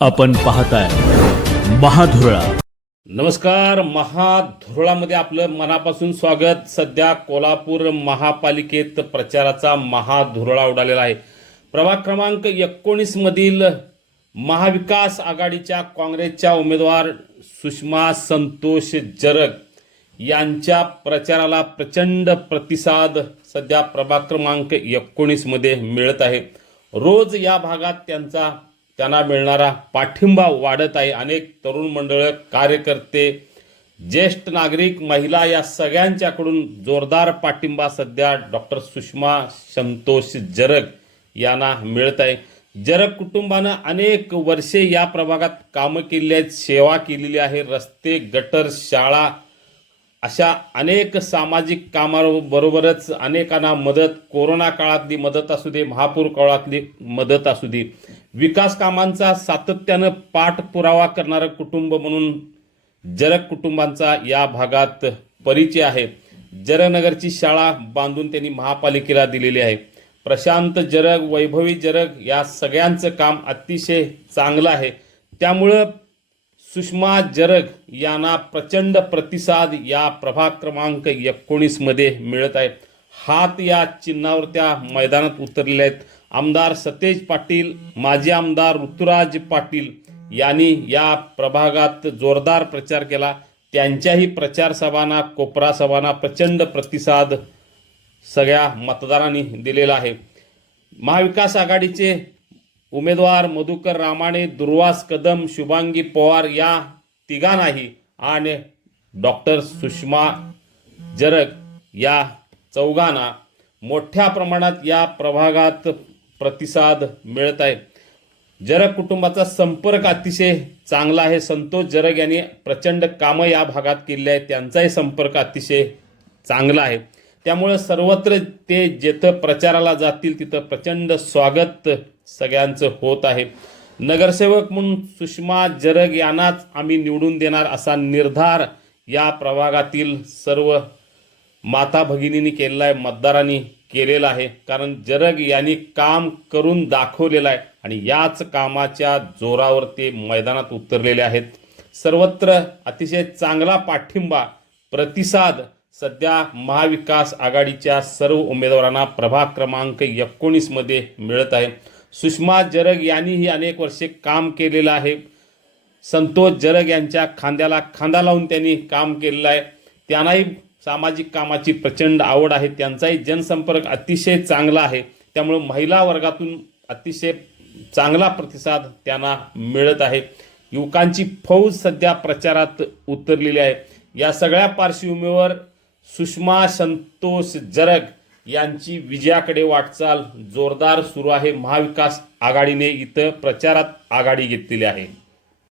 आपण पाहताय महाधुरळा. नमस्कार महाधुरळामध्ये आपलं मनापासून स्वागत. सध्या कोल्हापूर महापालिकेत प्रचाराचा महाधुरळा उडालेला आहे. प्रभाग क्रमांक एकोणीस मधील महाविकास आघाडीच्या काँग्रेसच्या उमेदवार सुषमा संतोष जरग यांच्या प्रचाराला प्रचंड प्रतिसाद सध्या प्रभाग क्रमांक एकोणीसमध्ये मिळत आहे. रोज या भागात त्यांचा त्यांना मिळणारा पाठिंबा वाढत आहे. अनेक तरुण मंडळ कार्यकर्ते ज्येष्ठ नागरिक महिला या सगळ्यांच्याकडून जोरदार पाठिंबा सध्या डॉक्टर सुषमा संतोष जरग यांना मिळत आहे. जरग कुटुंबानं अनेक वर्षे या प्रभागात कामं केली आहेत सेवा केलेली आहे. रस्ते गटर शाळा अशा अनेक सामाजिक कामाबरोबरच अनेकांना मदत कोरोना काळातली मदत असू दे महापूर काळातली मदत असू दे. विकास कामांचा सातत्यानं पाठपुरावा करणारं कुटुंब म्हणून जरक कुटुंबांचा या भागात परिचय आहे. जरनगरची शाळा बांधून त्यांनी महापालिकेला दिलेली आहे. प्रशांत जरग वैभवी जरग या सगळ्यांचं काम अतिशय चांगलं आहे. त्यामुळं सुषमा जरग यांना प्रचंड प्रतिसाद या प्रभाग क्रमांक एकोणीसमध्ये मिळत आहे. हात या चिन्हावर त्या मैदानात उतरले आहेत. आमदार सतेज पाटील माजी आमदार ऋतुराज पाटील यांनी या प्रभागात जोरदार प्रचार केला. त्यांच्याही प्रचार सभांना कोपरा सभांना प्रचंड प्रतिसाद सगळ्या मतदारांनी दिलेला आहे. महाविकास आघाडीचे उमेदवार मधुकर रामाणे दुर्वास कदम शुभांगी पवार या तिघांनाही आणि डॉक्टर सुषमा जरग या चौघांना मोठ्या प्रमाणात या प्रभागात प्रतिसाद मिळत आहे. जरग कुटुंबाचा संपर्क अतिशय चांगला आहे. संतोष जरग यांनी प्रचंड कामं या भागात केली आहेत. त्यांचाही संपर्क अतिशय चांगला आहे. त्यामुळे सर्वत्र ते जिथं प्रचाराला जातील तिथं प्रचंड स्वागत सगळ्यांचं होत आहे. नगरसेवक म्हणून सुषमा जरग यांनाच आम्ही निवडून देणार असा निर्धार या प्रभागातील सर्व माता भगिनींनी केलेला आहे मतदारांनी केलेला आहे. कारण जरग यांनी काम करून दाखवलेलं आहे आणि याच कामाच्या जोरावर ते मैदानात उतरलेले आहेत. सर्वत्र अतिशय चांगला पाठिंबा प्रतिसाद सध्या महाविकास आघाडीच्या सर्व उमेदवारांना प्रभाग क्रमांक एकोणीसमध्ये मिळत आहे. सुषमा जरग यांनीही अनेक वर्षे काम केलेलं आहे. संतोष जरग यांच्या खांद्याला खांदा लावून त्यांनी काम केलेलं आहे. त्यांनाही सामाजिक कामाची प्रचंड आवड आहे त्यांचाही जनसंपर्क अतिशय चांगला आहे. त्यामुळे महिला वर्गातून अतिशय चांगला प्रतिसाद त्यांना मिळत आहे. युवकांची फौज सध्या प्रचारात उतरलेली आहे. या सगळ्या पार्श्वभूमीवर सुषमा संतोष जरग यांची विजयाकडे वाटचाल जोरदार सुरू आहे. महाविकास आघाडीने इथं प्रचारात आघाडी घेतलेली आहे.